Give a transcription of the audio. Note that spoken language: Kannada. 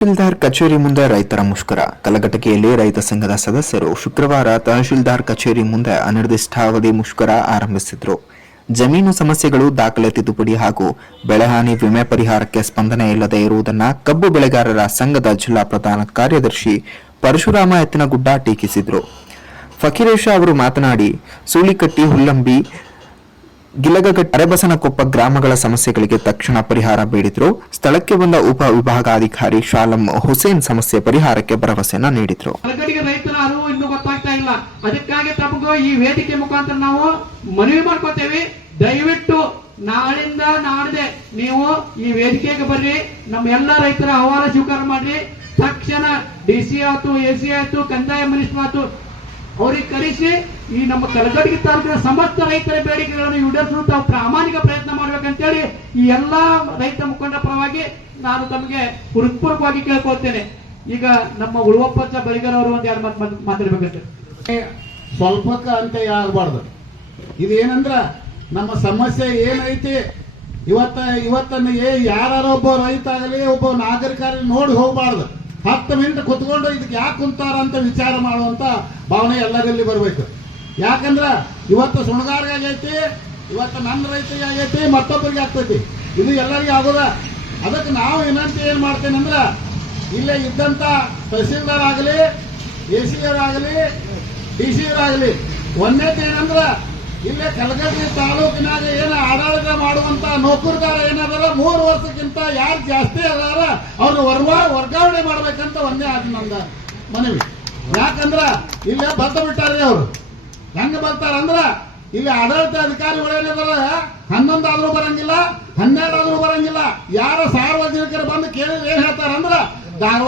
ತಹಶೀಲ್ದಾರ್ ಕಚೇರಿ ಮುಂದೆ ರೈತರ ಮುಷ್ಕರ. ಕಲಘಟಗಿಯಲ್ಲಿ ರೈತ ಸಂಘದ ಸದಸ್ಯರು ಶುಕ್ರವಾರ ತಹಶೀಲ್ದಾರ್ ಕಚೇರಿ ಮುಂದೆ ಅನಿರ್ದಿಷ್ಟಾವಧಿ ಮುಷ್ಕರ ಆರಂಭಿಸಿದ್ರು. ಜಮೀನು ಸಮಸ್ಯೆಗಳು, ದಾಖಲೆ ತಿದ್ದುಪಡಿ ಹಾಗೂ ಬೆಳೆಹಾನಿ ವಿಮೆ ಪರಿಹಾರಕ್ಕೆ ಸ್ಪಂದನೆ ಇಲ್ಲದೆ ಇರುವುದನ್ನು ಕಬ್ಬು ಬೆಳೆಗಾರರ ಸಂಘದ ಜಿಲ್ಲಾ ಪ್ರಧಾನ ಕಾರ್ಯದರ್ಶಿ ಪರಶುರಾಮ ಎತ್ತಿನಗುಡ್ಡ ಟೀಕಿಸಿದರು. ಫಕೀರೇಶ ಅವರು ಮಾತನಾಡಿ, ಸೂಳಿಕಟ್ಟಿ, ಹುಲ್ಲಂಬಿ, ಗಿಲಗಘಟ್ಟ, ಅರೆಬಸನಕೊಪ್ಪ ಗ್ರಾಮಗಳ ಸಮಸ್ಯೆಗಳಿಗೆ ತಕ್ಷಣ ಪರಿಹಾರ ಬೇಡಿದ್ರು. ಸ್ಥಳಕ್ಕೆ ಬಂದ ಉಪ ವಿಭಾಗಾಧಿಕಾರಿ ಶಾಲಂ ಹುಸೇನ್ ಸಮಸ್ಯೆ ಪರಿಹಾರಕ್ಕೆ ಭರವಸೆಯನ್ನ ನೀಡಿದ್ರು. ರೈತರ ಅರಿವು ಇನ್ನೂ ಗೊತ್ತಾಗ್ತಾ ಇಲ್ಲ. ಅದಕ್ಕಾಗಿ ತಮಗೂ ಈ ವೇದಿಕೆ ಮುಖಾಂತರ ನಾವು ಮನವಿ ಮಾಡ್ಕೋತೇವೆ. ದಯವಿಟ್ಟು ನಾಳಿಂದ ನಾಡ್ದೆ ನೀವು ಈ ವೇದಿಕೆಗೆ ಬರ್ರಿ, ನಮ್ಮ ಎಲ್ಲ ರೈತರ ಅಹವಾಲ ಸ್ವೀಕಾರ ಮಾಡ್ರಿ. ತಕ್ಷಣ DC ಆಯ್ತು, AC ಆಯ್ತು, ಕಂದಾಯ ಮಿನಿಸ್ಟರ್ ಆಯ್ತು, ಅವ್ರಿಗೆ ಕರೆಸಿ ಈ ನಮ್ಮ ಕಲಘಟಗಿ ತಾಲೂಕಿನ ಸಮಸ್ತ ರೈತರ ಬೇಡಿಕೆಗಳನ್ನು ಈಡೇರಿಸಲು ತಾವು ಪ್ರಾಮಾಣಿಕ ಪ್ರಯತ್ನ ಮಾಡ್ಬೇಕಂತೇಳಿ ಈ ಎಲ್ಲಾ ರೈತ ಮುಖಂಡರ ಪರವಾಗಿ ನಾನು ತಮಗೆ ಹೃತ್ಪೂರ್ವಕವಾಗಿ ಕೇಳ್ಕೊಳ್ತೇನೆ. ಈಗ ನಮ್ಮ ಉಳುವಪ್ಪಚ್ಚ ಬಳಿಗರ್ ಅವರು ಒಂದ್ ಎರಡು ಮಾತಾಡ್ಬೇಕಂತ. ಸ್ವಲ್ಪಕ್ಕ ಅಂತ ಆಗಬಾರ್ದು. ಇದೇನಂದ್ರ ನಮ್ಮ ಸಮಸ್ಯೆ ಏನೈತಿ ಇವತ್ತನ್ನ ಯಾರೊಬ್ಬ ರೈತ ಆಗಲಿ, ಒಬ್ಬ ನಾಗರಿಕ ಆಗಲಿ ನೋಡಿ ಹೋಗ್ಬಾರ್ದು. 10 ಮಿನಿಟ್ ಕುತ್ಕೊಂಡು ಇದಕ್ಕೆ ಯಾಕೆ ಕುಂತಾರ ಅಂತ ವಿಚಾರ ಮಾಡುವಂತ ಭಾವನೆ ಎಲ್ಲರಲ್ಲಿ ಬರ್ಬೇಕು. ಯಾಕಂದ್ರ ಇವತ್ತು ಸುಣಗಾರಿಗೆ ಆಗೈತಿ, ಇವತ್ತು ನನ್ನ ರೈತರಿಗೆ ಆಗೈತಿ, ಮತ್ತೊಬ್ಬರಿಗೆ ಆಗ್ತೈತಿ. ಇದು ಎಲ್ಲರಿಗೂ ಆಗೋದ. ಅದಕ್ಕೆ ನಾವು ವಿನಂತಿ ಏನ್ ಮಾಡ್ತೇನೆ ಅಂದ್ರ, ಇಲ್ಲೇ ಇದ್ದಂತ ತಹಸೀಲ್ದಾರ್ ಆಗಲಿ, AC ಆಗಲಿ, DC ಆಗಲಿ, ಒಂದೇದೇನಂದ್ರ ಇಲ್ಲೇ ಕಲಘಟಗಿ ತಾಲೂಕಿನಾಗ ಏನ ಆಡಳಿತ ಮಾಡುವಂತ ನೌಕರದಾರ ಏನಾದಾರ 3 ವರ್ಷಕ್ಕಿಂತ ಯಾರು ಜಾಸ್ತಿ ಅದಾರ ಅವ್ರನ್ನ ವರ್ಗಾವಣೆ ಮಾಡ್ಬೇಕಂತ ಒಂದೇ ಆಗಿ ನಂದ ಮನವಿ. ಯಾಕಂದ್ರ ಇಲ್ಲೇ ಬದ್ದ ಬಿಟ್ಟಾರ್ರಿ. ಅವ್ರು ಹೆಂಗ ಬರ್ತಾರಂದ್ರ ಇಲ್ಲಿ ಆಡಳಿತ ಅಧಿಕಾರಿಗಳು ಏನಾದಾರ 11 ಆದ್ರೂ ಬರಂಗಿಲ್ಲ, 12 ಆದ್ರೂ ಬರಂಗಿಲ್ಲ. ಯಾರ ಸಾರ್ವಜನಿಕರು ಬಂದು ಕೇಳಿದ್ರೆ ಏನ್ ಹೇಳ್ತಾರಂದ್ರ ಧಾರವಾಡ